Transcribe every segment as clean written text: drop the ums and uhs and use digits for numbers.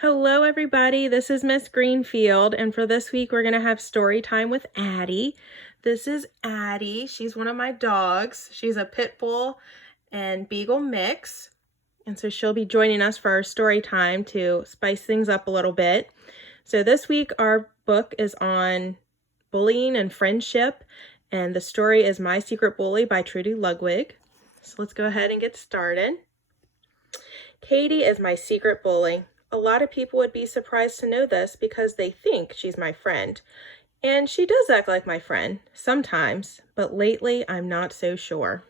Hello, everybody. This is Miss Greenfield, and for this week, we're going to have story time with Addie. This is Addie. She's one of my dogs. She's a pit bull and beagle mix, and so she'll be joining us for our story time to spice things up a little bit. So this week, our book is on bullying and friendship, and the story is My Secret Bully by Trudy Ludwig. So let's go ahead and get started. Katie is my secret bully. A lot of people would be surprised to know this because they think she's my friend. And she does act like my friend, sometimes, but lately I'm not so sure.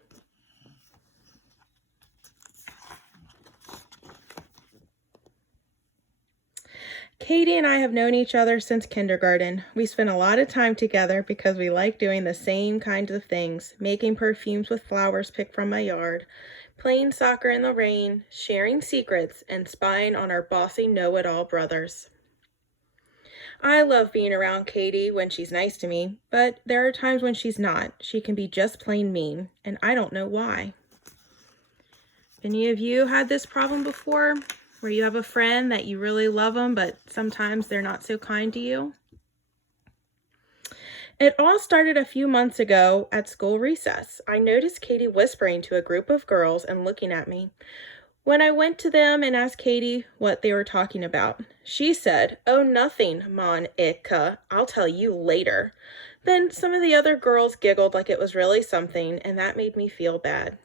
Katie and I have known each other since kindergarten. We spent a lot of time together because we like doing the same kinds of things, making perfumes with flowers picked from my yard, playing soccer in the rain, sharing secrets, and spying on our bossy know-it-all brothers. I love being around Katie when she's nice to me, but there are times when she's not. She can be just plain mean, and I don't know why. Any of you had this problem before, where you have a friend that you really love them, but sometimes they're not so kind to you? It all started a few months ago at school recess. I noticed Katie whispering to a group of girls and looking at me. When I went to them and asked Katie what they were talking about, she said, "Oh, nothing, Monica. I'll tell you later." Then some of the other girls giggled like it was really something, and that made me feel bad.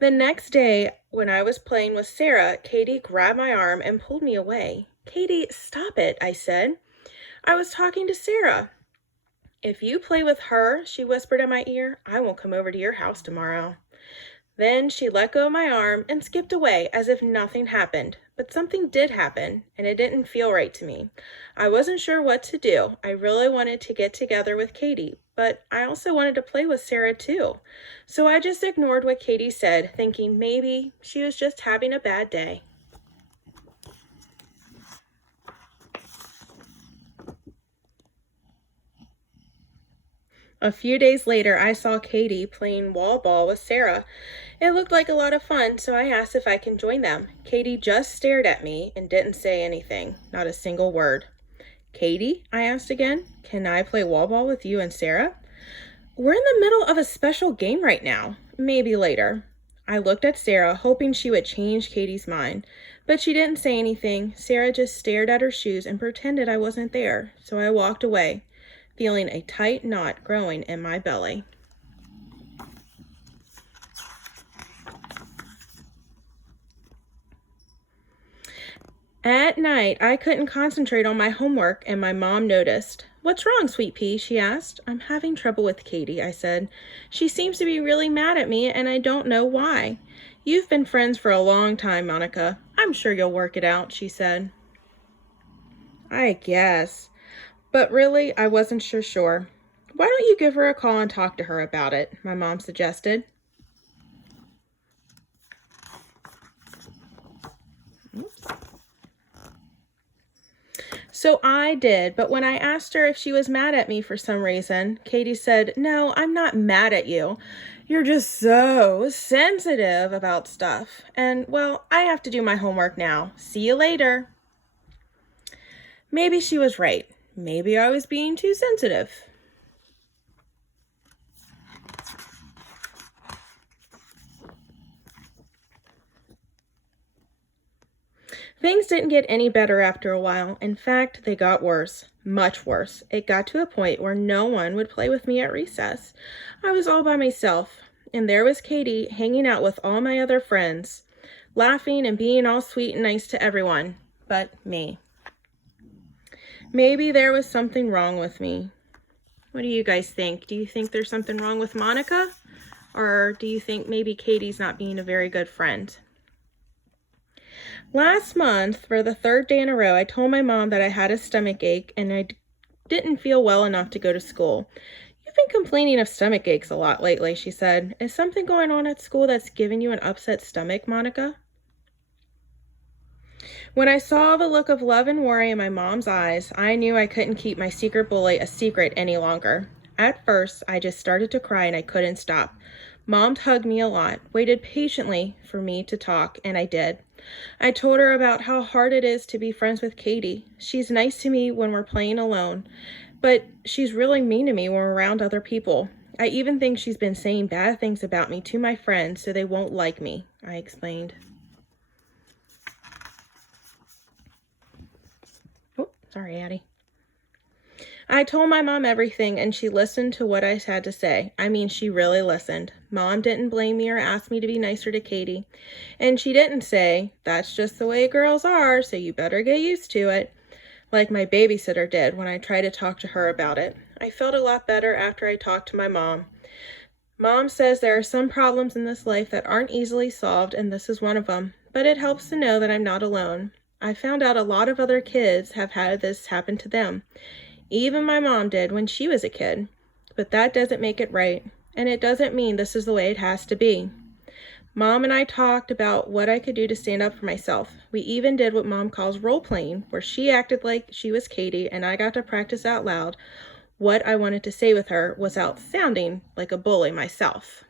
The next day, when I was playing with Sarah, Katie grabbed my arm and pulled me away. "Katie, stop it," I said. "I was talking to Sarah." "If you play with her," she whispered in my ear, "I won't come over to your house tomorrow." Then she let go of my arm and skipped away as if nothing happened. But something did happen, and it didn't feel right to me. I wasn't sure what to do. I really wanted to get together with Katie, but I also wanted to play with Sarah too. So I just ignored what Katie said, thinking maybe she was just having a bad day. A few days later, I saw Katie playing wall ball with Sarah. It looked like a lot of fun, so I asked if I can join them. Katie just stared at me and didn't say anything, not a single word. "Katie," I asked again, "can I play wall ball with you and Sarah?" "We're in the middle of a special game right now. Maybe later." I looked at Sarah, hoping she would change Katie's mind, but she didn't say anything. Sarah just stared at her shoes and pretended I wasn't there, so I walked away, feeling a tight knot growing in my belly. At night, I couldn't concentrate on my homework, and my mom noticed. "What's wrong, Sweet Pea?" she asked. "I'm having trouble with Katie," I said. "She seems to be really mad at me, and I don't know why." "You've been friends for a long time, Monica. I'm sure you'll work it out," she said. I guess. But really, I wasn't sure. "Why don't you give her a call and talk to her about it?" my mom suggested. So I did, but when I asked her if she was mad at me for some reason, Katie said, "No, I'm not mad at you. You're just so sensitive about stuff. And, well, I have to do my homework now. See you later." Maybe she was right. Maybe I was being too sensitive. Things didn't get any better after a while. In fact, they got worse, much worse. It got to a point where no one would play with me at recess. I was all by myself, and there was Katie hanging out with all my other friends, laughing and being all sweet and nice to everyone, but me. Maybe there was something wrong with me. What do you guys think? Do you think there's something wrong with Monica? Or do you think maybe Katie's not being a very good friend? Last month, for the third day in a row, I told my mom that I had a stomach ache and I didn't feel well enough to go to school. "You've been complaining of stomach aches a lot lately," she said. "Is something going on at school that's giving you an upset stomach, Monica?" When I saw the look of love and worry in my mom's eyes, I knew I couldn't keep my secret bully a secret any longer. At first, I just started to cry and I couldn't stop. Mom hugged me a lot, waited patiently for me to talk, and I did. I told her about how hard it is to be friends with Katie. She's nice to me when we're playing alone, but she's really mean to me when we're around other people. I even think she's been saying bad things about me to my friends so they won't like me, I explained. Oh, sorry, Addie. I told my mom everything, and she listened to what I had to say. I mean, she really listened. Mom didn't blame me or ask me to be nicer to Katie. And she didn't say, "That's just the way girls are, so you better get used to it," like my babysitter did when I tried to talk to her about it. I felt a lot better after I talked to my mom. Mom says there are some problems in this life that aren't easily solved, and this is one of them. But it helps to know that I'm not alone. I found out a lot of other kids have had this happen to them. Even my mom did when she was a kid. But that doesn't make it right, and it doesn't mean this is the way it has to be. Mom and I talked about what I could do to stand up for myself. We even did what Mom calls role-playing, where she acted like she was Katie and I got to practice out loud what I wanted to say with her without sounding like a bully myself.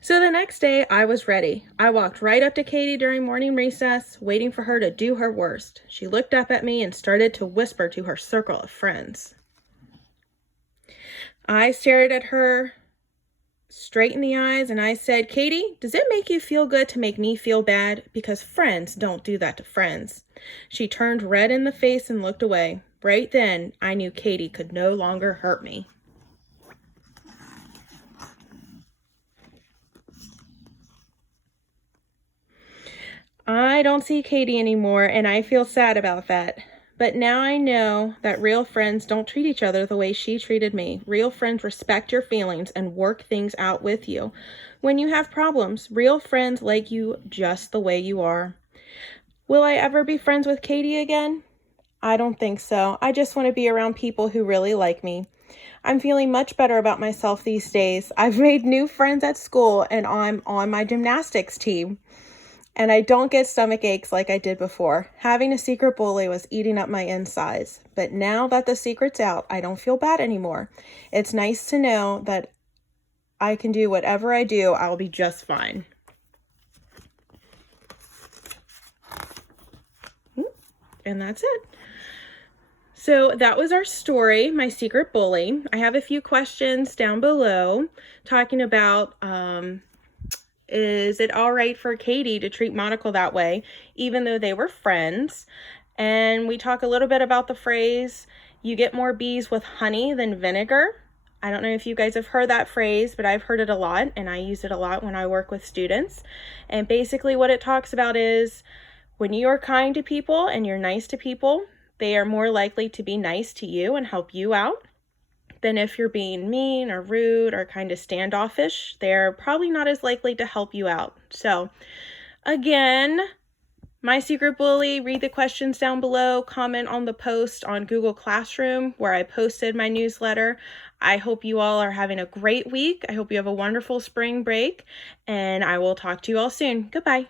So the next day, I was ready. I walked right up to Katie during morning recess, waiting for her to do her worst. She looked up at me and started to whisper to her circle of friends. I stared at her straight in the eyes and I said, "Katie, does it make you feel good to make me feel bad? Because friends don't do that to friends." She turned red in the face and looked away. Right then, I knew Katie could no longer hurt me. I don't see Katie anymore, and I feel sad about that. But now I know that real friends don't treat each other the way she treated me. Real friends respect your feelings and work things out with you. When you have problems, real friends like you just the way you are. Will I ever be friends with Katie again? I don't think so. I just want to be around people who really like me. I'm feeling much better about myself these days. I've made new friends at school, and I'm on my gymnastics team. And I don't get stomach aches like I did before. Having a secret bully was eating up my insides. But now that the secret's out, I don't feel bad anymore. It's nice to know that I can do whatever I do, I'll be just fine. And that's it. So that was our story, My Secret Bully. I have a few questions down below talking about is it all right for Katie to treat Monica that way, even though they were friends? And we talk a little bit about the phrase, "You get more bees with honey than vinegar." I don't know if you guys have heard that phrase, but I've heard it a lot, and I use it a lot when I work with students. And basically what it talks about is when you are kind to people and you're nice to people, they are more likely to be nice to you and help you out than if you're being mean or rude or kind of standoffish. They're probably not as likely to help you out. So again, My Secret Bully, read the questions down below, comment on the post on Google Classroom where I posted my newsletter. I hope you all are having a great week. I hope you have a wonderful spring break, and I will talk to you all soon. Goodbye.